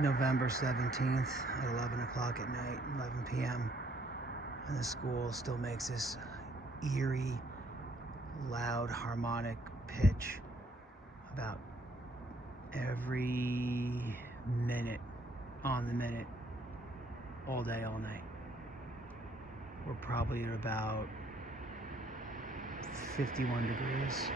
November 17th at 11 o'clock at night, 11 p.m. And the school still makes this eerie, loud, harmonic pitch about every minute on the minute, all day, all night. We're probably at about 51 degrees.